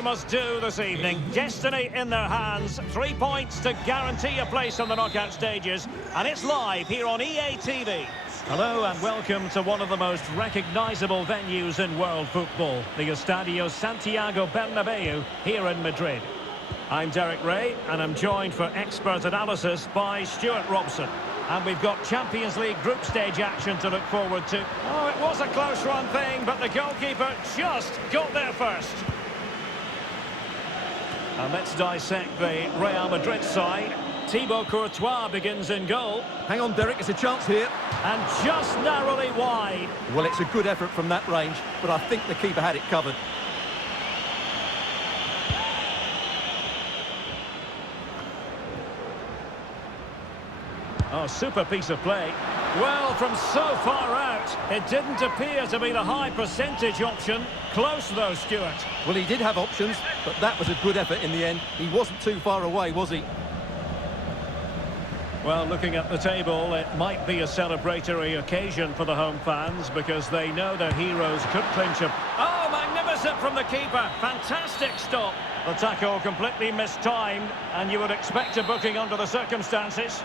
they must do this evening. Destiny in their hands. 3 points to guarantee a place on the knockout stages. And it's live here on EA TV. Hello and welcome to one of the most recognisable venues in world football, the Estadio Santiago Bernabeu here in Madrid. I'm Derek Ray and I'm joined for expert analysis by Stuart Robson. And we've got Champions League group stage action to look forward to. Oh, it was a close run thing, but the goalkeeper just got there first. And let's dissect the Real Madrid side. Thibaut Courtois begins in goal. Hang on, Derek, it's a chance here. And just narrowly wide. Well, it's a good effort from that range, but I think the keeper had it covered. Oh, super piece of play. Well, from so far out, it didn't appear to be the high percentage option. Close though, Stuart. Well, he did have options, but that was a good effort in the end. He wasn't too far away, was he? Well, looking at the table, it might be a celebratory occasion for the home fans because they know their heroes could clinch a... Oh, magnificent from the keeper. Fantastic stop. The tackle completely mistimed, and you would expect a booking under the circumstances.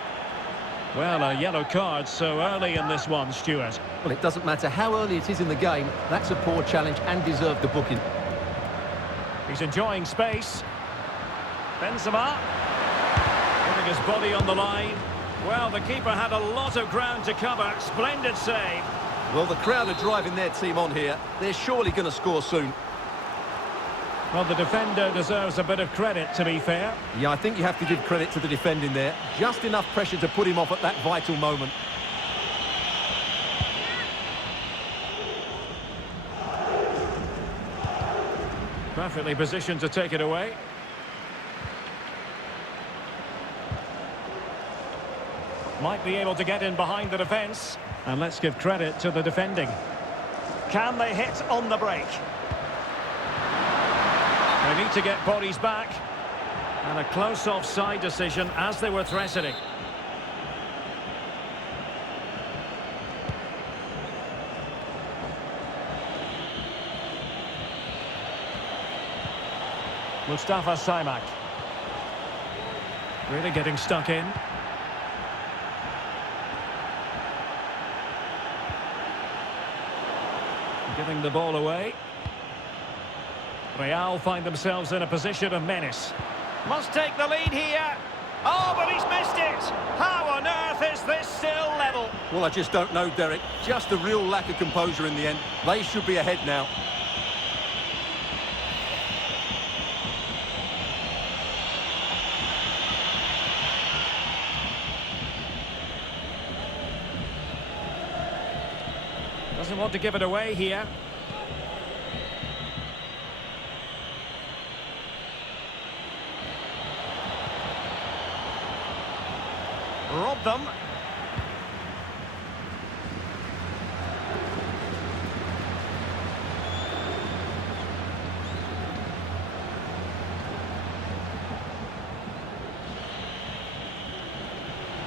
Well, a yellow card so early in this one, Stuart. Well, it doesn't matter how early it is in the game. That's a poor challenge and deserved the booking. He's enjoying space. Benzema. Putting his body on the line. Well, the keeper had a lot of ground to cover. Splendid save. Well, the crowd are driving their team on here. They're surely going to score soon. Well, the defender deserves a bit of credit, to be fair. Yeah, I think you have to give credit to the defending there. Just enough pressure to put him off at that vital moment. Perfectly positioned to take it away. Might be able to get in behind the defence. And let's give credit to the defending. Can they hit on the break? They need to get bodies back. And a close offside decision as they were threatening. Mustafa Saimak. Really getting stuck in. Giving the ball away. Real find themselves in a position of menace. Must take the lead here. Oh, but he's missed it. How on earth is this still level? Well, I just don't know, Derek. Just a real lack of composure in the end. They should be ahead now. Doesn't want to give it away here. Rob them.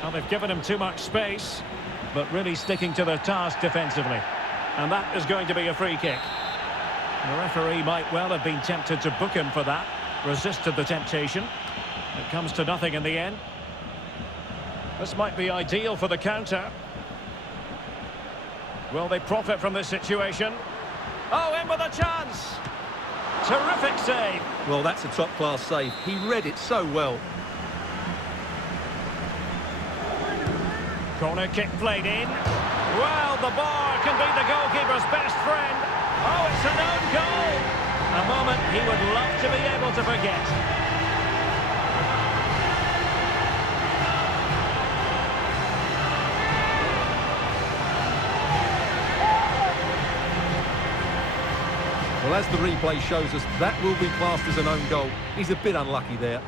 Well, they've given him too much space, but really sticking to their task defensively. And that is going to be a free kick. The referee might well have been tempted to book him for that. Resisted the temptation. It comes to nothing in the end. This might be ideal for the counter. Will they profit from this situation? Oh, in with a chance! Terrific save! Well, that's a top-class save. He read it so well. Corner kick played in. Well, the bar can be the goalkeeper's best friend. Oh, it's an own goal! A moment he would love to be able to forget. Well, as the replay shows us, that will be classed as an own goal. He's a bit unlucky there.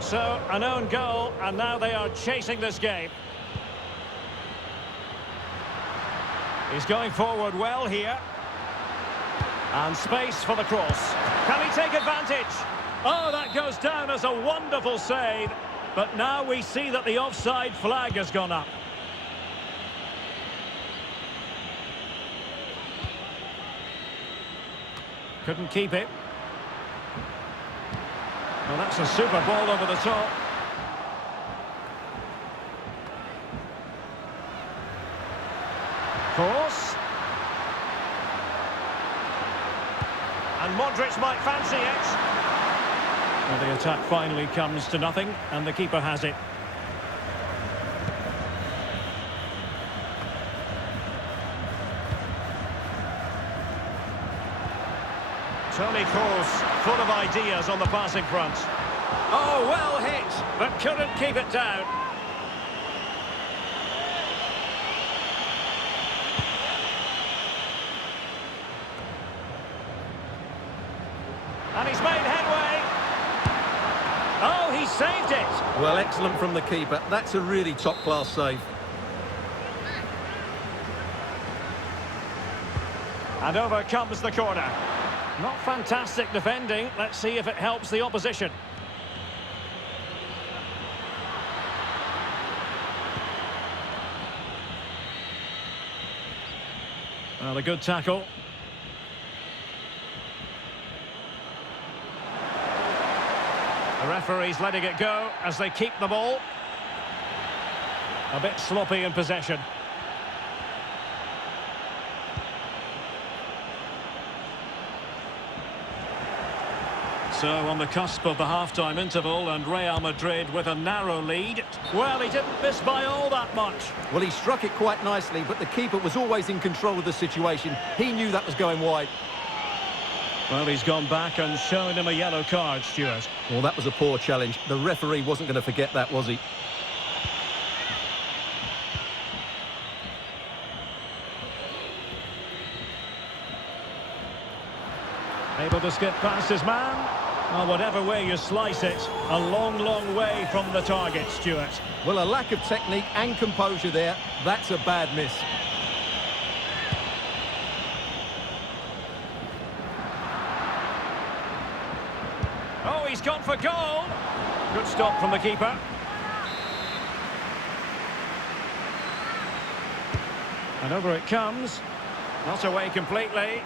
So, an own goal, and now they are chasing this game. He's going forward well here. And space for the cross. Can he take advantage? Oh, that goes down as a wonderful save. But now we see that the offside flag has gone up. Couldn't keep it. Well, that's a super ball over the top. Cross. And Modric might fancy it. Well, the attack finally comes to nothing, and the keeper has it. Toni Kroos, full of ideas on the passing front. Oh, well hit, but couldn't keep it down. And he's made headway. Oh, he saved it. Well, excellent from the keeper. That's a really top-class save. And over comes the corner. Not fantastic defending. Let's see if it helps the opposition. Well, a good tackle. The referee's letting it go as they keep the ball. A bit sloppy in possession. So on the cusp of the half-time interval, and Real Madrid with a narrow lead. Well, he didn't miss by all that much. Well, he struck it quite nicely, but the keeper was always in control of the situation. He knew that was going wide. Well, he's gone back and shown him a yellow card, Stuart. Well, that was a poor challenge. The referee wasn't going to forget that, was he? Able to skip past his man. Well, whatever way you slice it, a long, long way from the target, Stuart. Well, a lack of technique and composure there. That's a bad miss. Oh, he's gone for goal. Good stop from the keeper. And over it comes. Not away completely.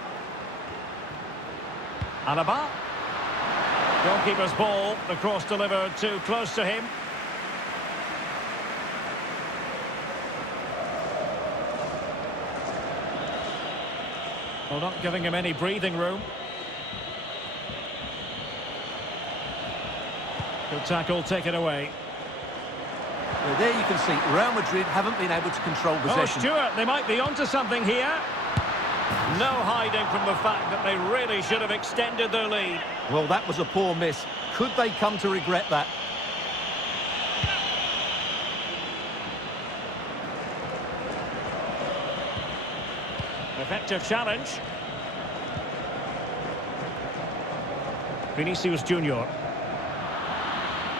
Alaba. Goalkeeper's ball. The cross delivered too close to him. Well, not giving him any breathing room. Good tackle taken away. Well, there you can see Real Madrid haven't been able to control possession. Oh, Stuart, they might be onto something here. No hiding from the fact that they really should have extended their lead. Well, that was a poor miss. Could they come to regret that? Effective challenge. Vinicius Junior.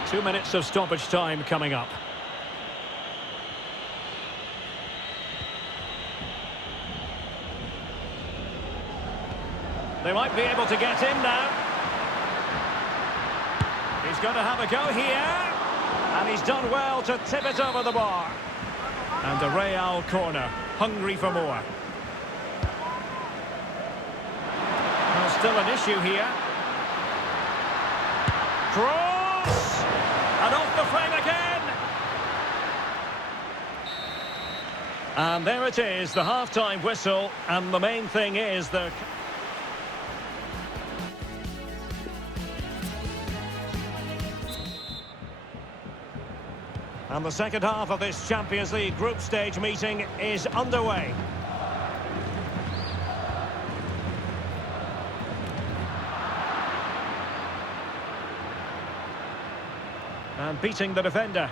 2 minutes of stoppage time coming up. They might be able to get in now. He's going to have a go here. And he's done well to tip it over the bar. And a Real corner, hungry for more. Well, still an issue here. Cross! And off the frame again! And there it is, the half-time whistle. And the main thing is the... And the second half of this Champions League group stage meeting is underway. And beating the defender.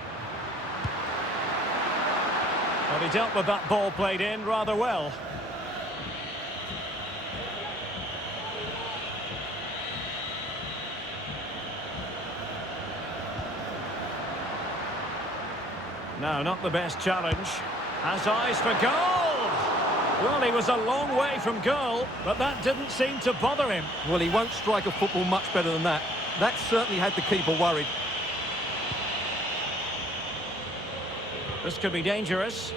Well, he dealt with that ball played in rather well. No, not the best challenge. Has eyes for goal! Well, he was a long way from goal, but that didn't seem to bother him. Well, he won't strike a football much better than that. That certainly had the keeper worried. This could be dangerous.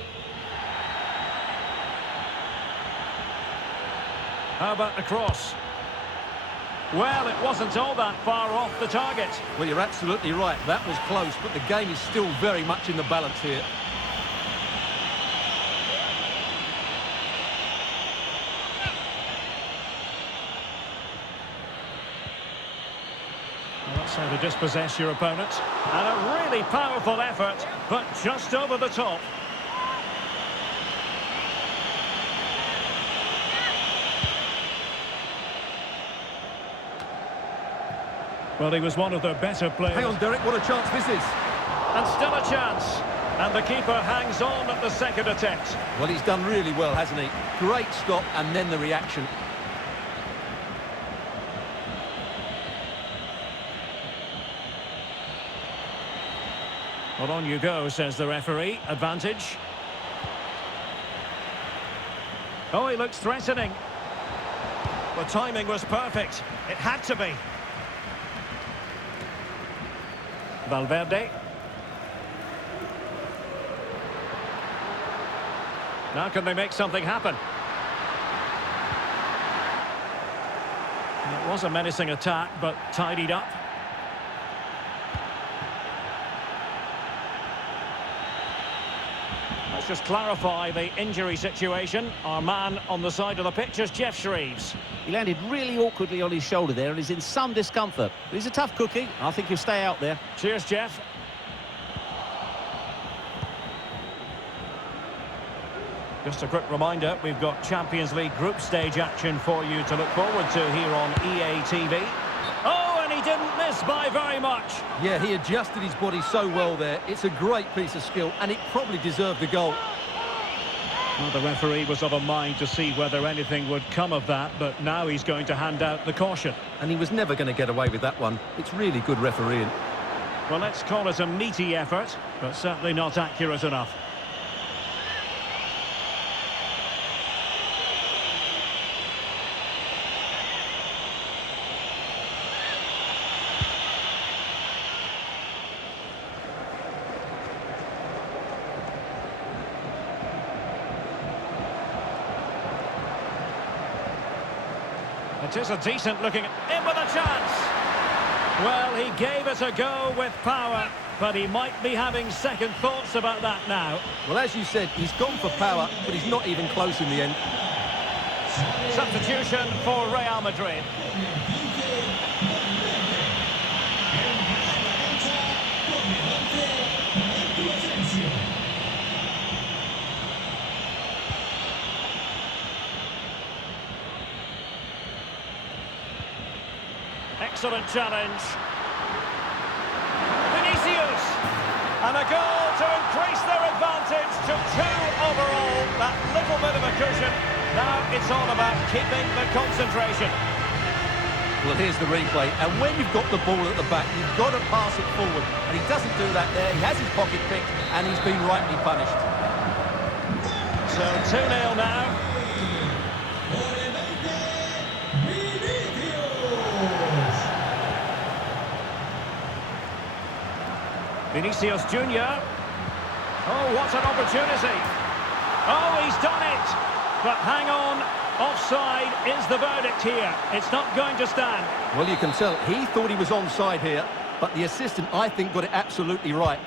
How about the cross? Well, it wasn't all that far off the target. Well, you're absolutely right. That was close, but the game is still very much in the balance here. Well, that's how to dispossess your opponent. And a really powerful effort, but just over the top. Well, he was one of their better players. Hang on, Derek, what a chance this is. And still a chance. And the keeper hangs on at the second attempt. Well, he's done really well, hasn't he? Great stop, and then the reaction. Well, on you go, says the referee. Advantage. Oh, he looks threatening. The timing was perfect. It had to be. Valverde. Now can they make something happen? It was a menacing attack, but tidied up. Let's just clarify the injury situation. Our man on the side of the pitch is Geoff Shreeves. He landed really awkwardly on his shoulder there and is in some discomfort. But he's a tough cookie. I think he'll stay out there. Cheers, Geoff. Just a quick reminder, we've got Champions League group stage action for you to look forward to here on EA TV. Oh, and he didn't miss by very much. Yeah, he adjusted his body so well there. It's a great piece of skill, and it probably deserved the goal. Well, the referee was of a mind to see whether anything would come of that, but now he's going to hand out the caution. And he was never going to get away with that one. It's really good refereeing. Well, let's call it a meaty effort, but certainly not accurate enough. It is a decent looking... in with a chance! Well, he gave it a go with power, but he might be having second thoughts about that now. Well, as you said, he's gone for power, but he's not even close in the end. Substitution for Real Madrid. Excellent challenge. Vinicius! And a goal to increase their advantage to 2 overall. That little bit of a cushion. Now it's all about keeping the concentration. Well, here's the replay. And when you've got the ball at the back, you've got to pass it forward. And he doesn't do that there. He has his pocket picked, and he's been rightly punished. So 2-0 now. Vinicius Junior. Oh, what an opportunity. Oh, he's done it. But hang on, offside is the verdict here. It's not going to stand. Well, you can tell he thought he was onside here, but the assistant, I think, got it absolutely right.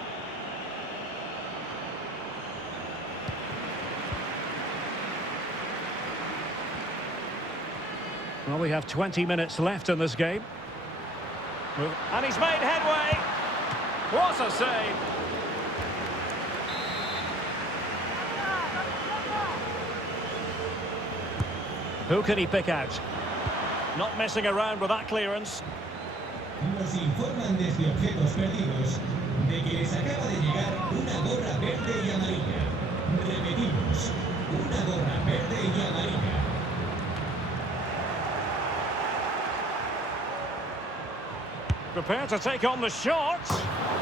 Well, we have 20 minutes left in this game. And he's made headway. What a save! Who can he pick out? Not messing around with that clearance. Nos informan desde Objetos Perdidos de que les acaba de llegar una gorra verde y amarilla. Repetimos, una gorra verde y amarilla. Prepared to take on the shot.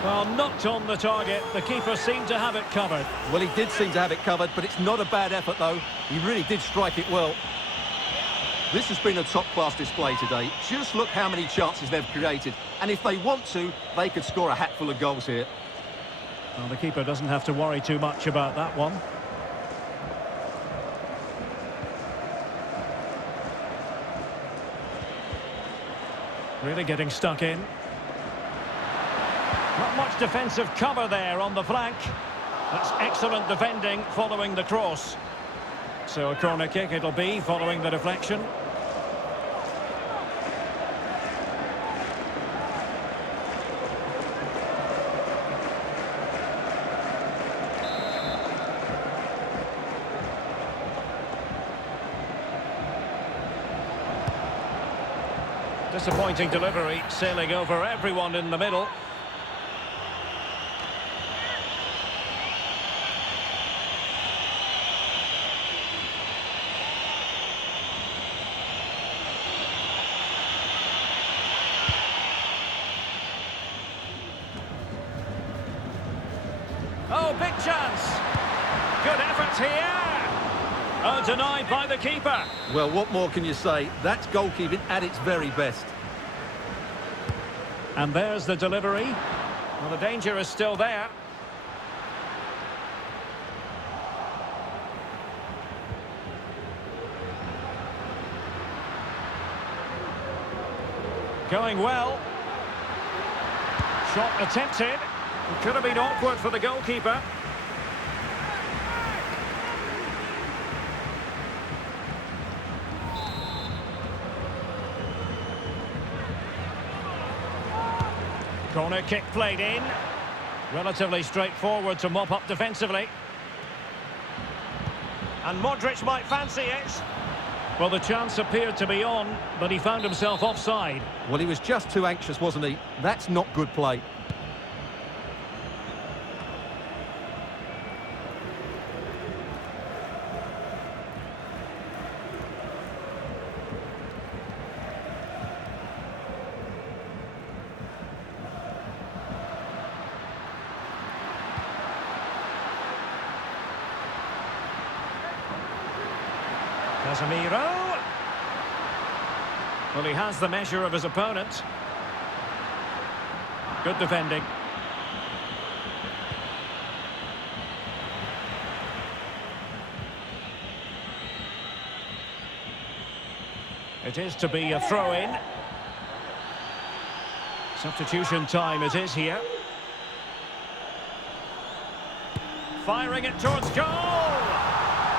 Well, knocked on the target. The keeper seemed to have it covered. Well, he did seem to have it covered, but it's not a bad effort, though. He really did strike it well. This has been a top-class display today. Just look how many chances they've created. And if they want to, they could score a hatful of goals here. Well, the keeper doesn't have to worry too much about that one. Really getting stuck in. Not much defensive cover there on the flank. That's excellent defending following the cross. So a corner kick it'll be following the deflection. Disappointing delivery, sailing over everyone in the middle. Oh, big chance. Good effort here. Oh, denied by the keeper. Well, what more can you say? That's goalkeeping at its very best. And there's the delivery. Well, the danger is still there. Going well. Shot attempted. It could have been awkward for the goalkeeper. Corner kick played in. Relatively straightforward to mop up defensively. And Modric might fancy it. Well, the chance appeared to be on, but he found himself offside. Well, he was just too anxious, wasn't he? That's not good play. Casemiro. Well, he has the measure of his opponent. Good defending. It is to be a throw-in. Substitution time it is here. Firing it towards goal!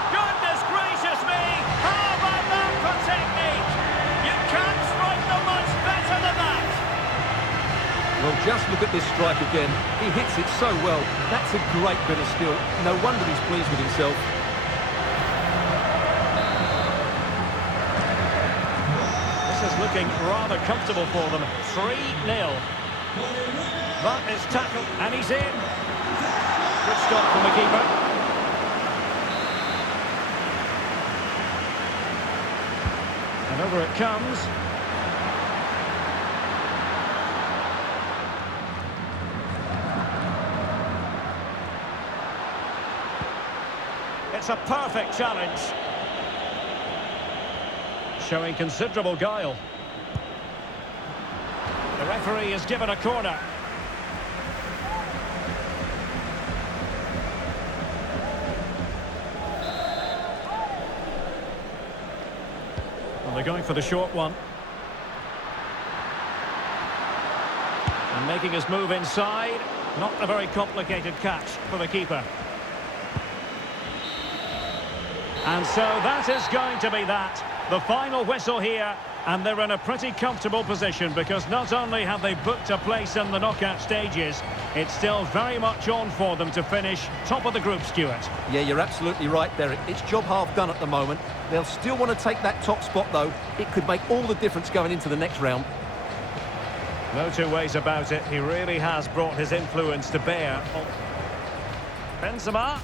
Goodness gracious me! How about that for technique? You can't strike them much better than that! Well, just look at this strike again. He hits it so well. That's a great bit of skill. No wonder he's pleased with himself. This is looking rather comfortable for them. 3-0. But it's tackled and he's in. Good stop from the keeper. And over it comes. It's a perfect challenge. Showing considerable guile. The referee has given a corner. Well, they're going for the short one. And making his move inside. Not a very complicated catch for the keeper. And so that is going to be that. The final whistle here, and they're in a pretty comfortable position because not only have they booked a place in the knockout stages, it's still very much on for them to finish top of the group, Stuart. Yeah, you're absolutely right, Derek. It's job half done at the moment. They'll still want to take that top spot, though. It could make all the difference going into the next round. No two ways about it. He really has brought his influence to bear. Benzema.